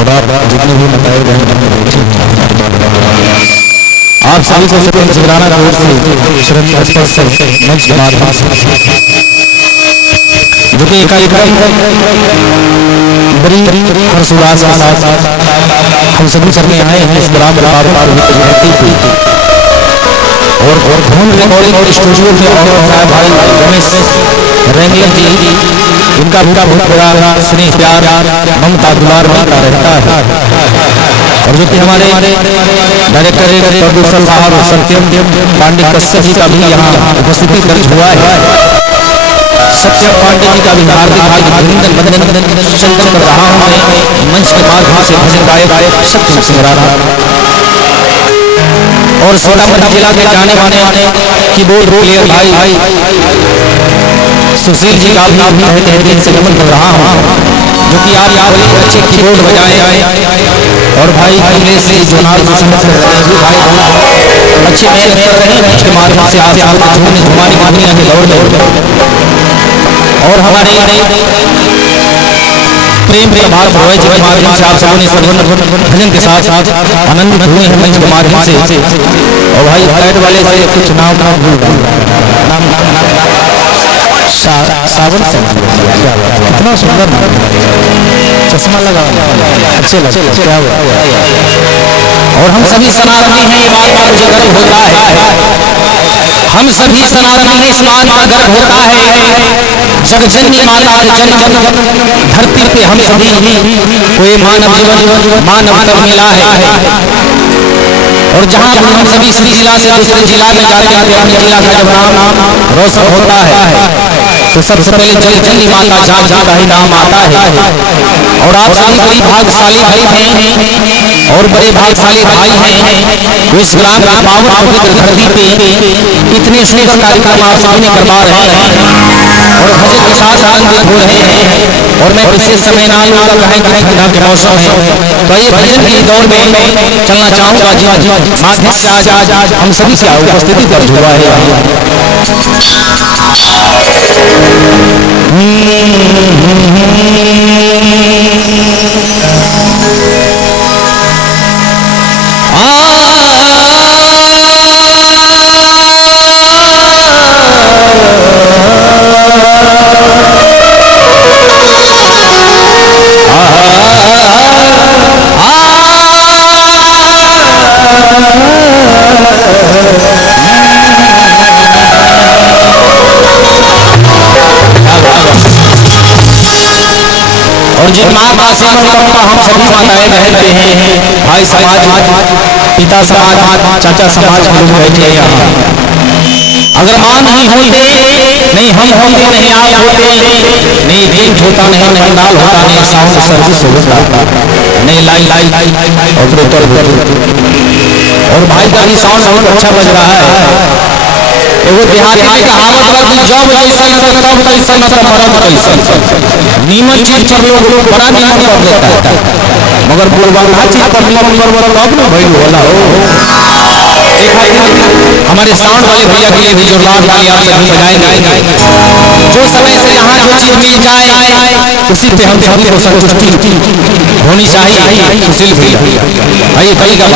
और आप जितने भी बताए गए आप सभी को सभी जिगराना की ओर से श्रद्धा स्पर्श से मंच के माध्यम से जो कि कार्यक्रम बड़ी हर्षोल्लास के साथ हम सभी करने आए हैं इस ग्राम और धूम रिकॉर्डिंग स्टूडियो में और हमारे भाई रमेश रेंगल जी इनका भी बहुत बड़ा स्नेह प्यार ममता दुलार मिलता रहता है। और जो कि हमारे डायरेक्टर प्रोड्यूसर साहब सत्यम पांडे कश्यप जी का भी यहाँ उपस्थिति दर्ज हुआ है। सत्यम पांडे जी का भी हार्दिक हार्दिक अभिनंदन चंदन कर रहा हूँ मैं मंच के माध्यम से भजन गायक सत्यम सिंह राणा और सोनामठ जिला के जाने माने कीबोर्ड प्लेयर भाई सुशील जी का भी तहे तहे दिल से नमन कर रहा हूँ जो कि आज अच्छे कीबोर्ड बजाए और भाई अखिलेश जी जोनाल से संबंध भाई अच्छे मेल मेल रहे मंच के माध्यम से आप सबको झूमने झुमाने की दुनिया के दौर में और हमारे प्रेम प्रभात भोज के माध्यम से आप सबों ने सर्वन्न भजन के साथ साथ आनंदित हुए हैं मंच के माध्यम से। और भाई साइड वाले से कुछ नाम नाम सावन से कितना सुंदर नाम चश्मा लगा अच्छे लगे क्या हुआ। और हम सभी सनातनी हैं बार बार जो गर्व होता है हम सभी सनातनी हैं इस बात का गर्व होता है जगजननी माता जननी धरती पे हम सभी कोई मानव जीवन मानव तब मिला है। और जहाँ भी हम सभी इसी जिला से दूसरे जिला में जाते हैं अपने जिला का जब नाम रोशन होता है तो सबसे पहले जगजननी माता झांझा का ही नाम आता है। और आप सभी बड़ी भाग्यशाली हैं और बड़े भाग्यशाली भाई हैं इस ग्राम की पावन पवित्र धरती पे इतने सुंदर कार्यक्रम आप सभी ने करवा रहे हैं और भजन के साथ आनंदित हो रहे हैं। और मैं विशेष समय ना लूंगा कहें गणेश पूजा के मौसम है तो ये भजन के दौर में चलना चाहूंगा जी माध्यम से आज हम सभी की उपस्थिति दर्ज हुआ है। और जिन माँ का आशीर्वाद का हम सभी माताएं बहन रहे हैं भाई समाज पिता समाज चाचा समाज के लोग बैठे हैं यहाँ। अगर माँ नहीं होते नहीं हम होते नहीं आप होते नहीं गीत होता नहीं नहीं नाल होता नहीं साउंड सर्विस होता नहीं लाई और भाई का ही साउंड बहुत अच्छा बज रहा है। वो देहाती में कहावत बात जब जैसन तब तैसन मरद कैसन नीमन चीज पर लोग बड़ा नीमन कर देता है मगर पूर्वाधा चीज पर नीमन करवा तब ना भाई होला हो। हमारे साउंड वाले भैया के लिए भी जोरदार तालियां सभी बजाएंगे। जो समय से यहाँ जो चीज मिल जाए उसी पे हम सभी को संतुष्टि होनी चाहिए। सुशील भैया आइए कली का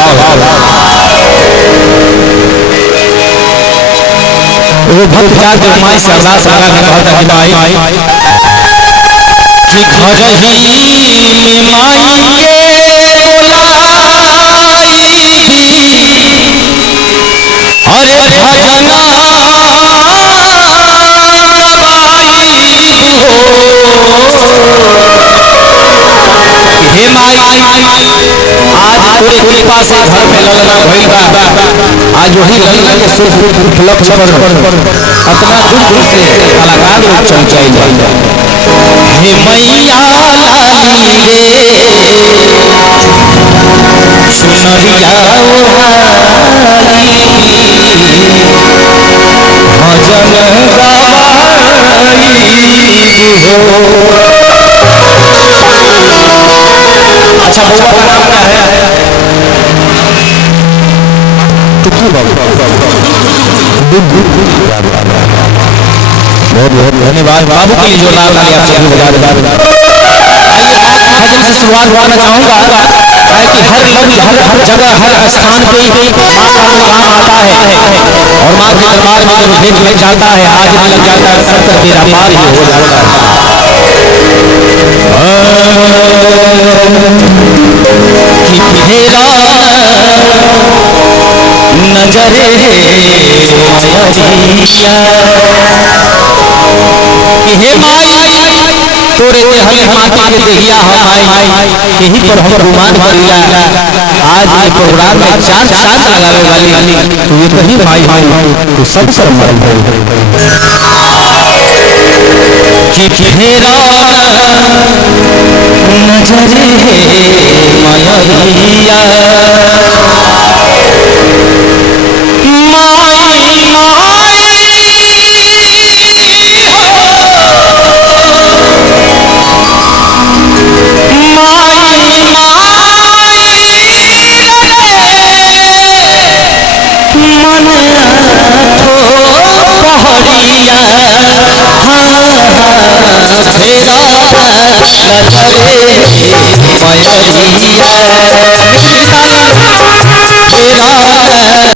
वो भक्त चार के माई से अरदास लगा के कहता है भाई कि घर ही माई के अरे भजना हे माई आज तोरे कृपा से घर में ललना भइल बा आज वही ललना के शुभ उपलब्ध पर अपना दूर से कलाकार लोग चल जाएंगे। हे मैया लाली रे सुनरिया ओढ़ानी भजन अच्छा बउआ है टुकू बाबू बहुत बहुत धन्यवाद बाबू के लिए जो नाम लिया सभी बजा भजन से शुरुआत करना चाहूंगा कि हर कवि हर जगह हर स्थान पे माँ का नाम आता है और माँ के दरबार में जब भेंट में जाता है हाथ में जाता है सब तक मेरा पार ही हो जाता है। तेरा नजरे हे माई तोरे के हमें माटी के देहिया हम माई यही पर हम गुमान करिला आज के प्रोग्राम में चार चांद लगावे वाली तू ये कहीं माई हो तू सब पर माई हो कि फेरा नजरे माया नजरे माया